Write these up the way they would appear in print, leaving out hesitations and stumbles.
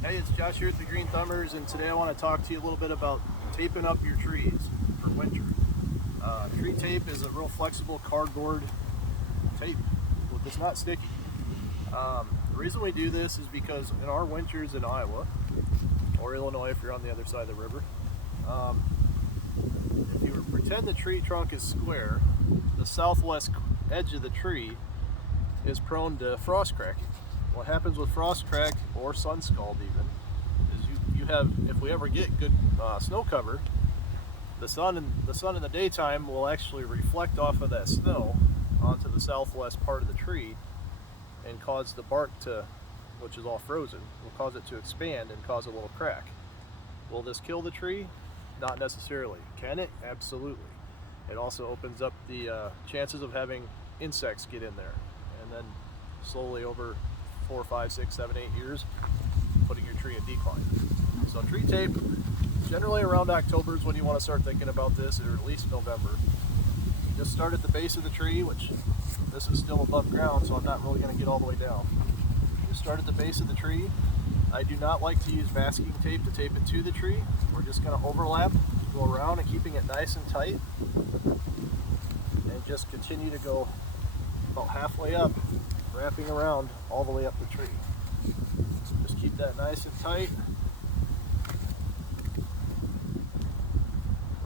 Hey, it's Josh here at the Green Thumbers, and today I want to talk to you a little bit about taping up your trees for winter. Tree tape is a real flexible cardboard tape that's not sticky. The reason we do this is because in our winters in Iowa, or Illinois if you're on the other side of the river, if you pretend the tree trunk is square, the southwest edge of the tree is prone to frost cracking. What happens with frost crack or sun scald even is you have, if we ever get good snow cover, the sun in the daytime will actually reflect off of that snow onto the southwest part of the tree and cause the bark to, which is all frozen, will cause it to expand and cause a little crack. Will this kill the tree? Not necessarily. Can it? Absolutely. It also opens up the chances of having insects get in there, and then slowly over 4, 5, 6, 7, 8 years, putting your tree in decline. So tree tape, generally around October is when you want to start thinking about this, or at least November. Just start at the base of the tree, which this is still above ground, so I'm not really going to get all the way down. Just start at the base of the tree. I do not like to use masking tape to tape it to the tree. We're just going to overlap, go around and keeping it nice and tight, and just continue to go about halfway up, wrapping around all the way up the tree. Just keep that nice and tight.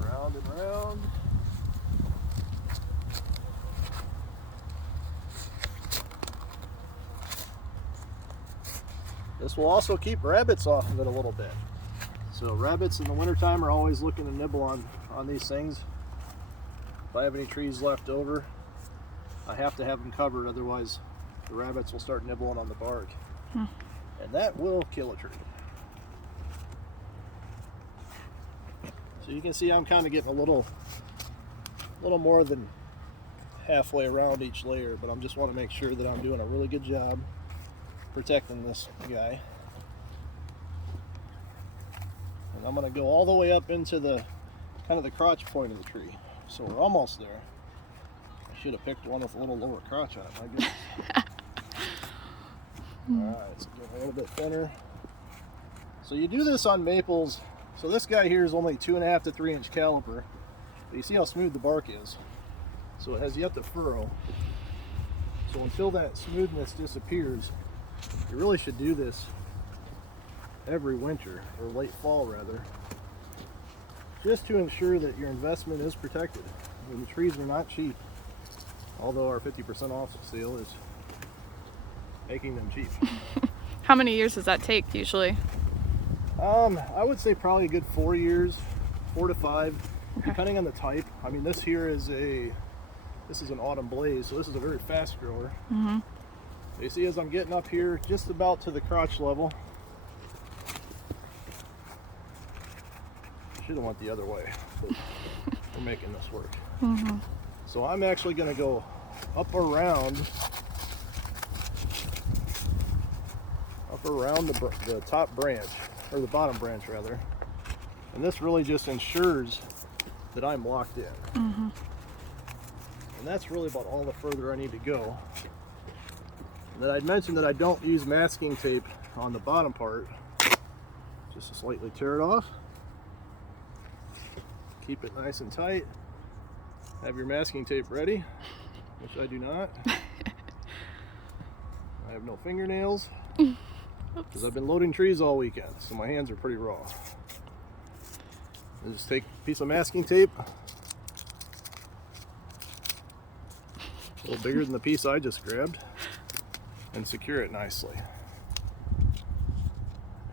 Round and round. This will also keep rabbits off of it a little bit. So rabbits in the wintertime are always looking to nibble on these things. If I have any trees left over, I have to have them covered, otherwise the rabbits will start nibbling on the bark. And that will kill a tree. So you can see I'm kind of getting a little more than halfway around each layer, but I just want to make sure that I'm doing a really good job protecting this guy. And I'm going to go all the way up into the kind of the crotch point of the tree. So we're almost there. I should have picked one with a little lower crotch on it, my goodness. Alright, so get a little bit thinner. So you do this on maples. So this guy here is only 2.5 to 3 inch caliper. But you see how smooth the bark is. So it has yet to furrow. So until that smoothness disappears, you really should do this every winter, or late fall rather, just to ensure that your investment is protected. I mean, the trees are not cheap, although our 50% off sale is making them cheap. How many years does that take usually? I would say probably a good 4 years, 4 to 5, depending on the type. I mean, this here is an autumn blaze, so this is a very fast grower. You see, as I'm getting up here just about to the crotch level, should have went the other way, but we're making this work. So I'm actually going to go up around the top branch, or the bottom branch rather, and this really just ensures that I'm locked in. And that's really about all the further I need to go. And then I'd mentioned that I don't use masking tape on the bottom part, just to slightly tear it off. Keep it nice and tight. Have your masking tape ready, which I do not. I have no fingernails because I've been loading trees all weekend, so my hands are pretty raw. And just take a piece of masking tape, a little bigger than the piece I just grabbed, and secure it nicely.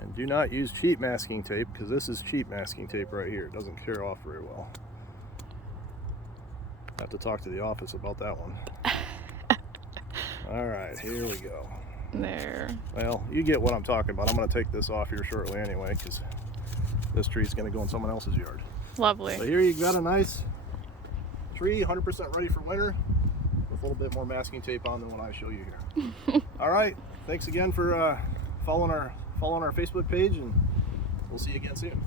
And do not use cheap masking tape, because this is cheap masking tape right here. It doesn't tear off very well. I have to talk to the office about that one. All right, here we go. There. Well, you get what I'm talking about. I'm going to take this off here shortly anyway, because this tree's going to go in someone else's yard. Lovely. So here you got a nice tree, 100% ready for winter, with a little bit more masking tape on than what I show you here. All right, thanks again for following our Facebook page, and we'll see you again soon.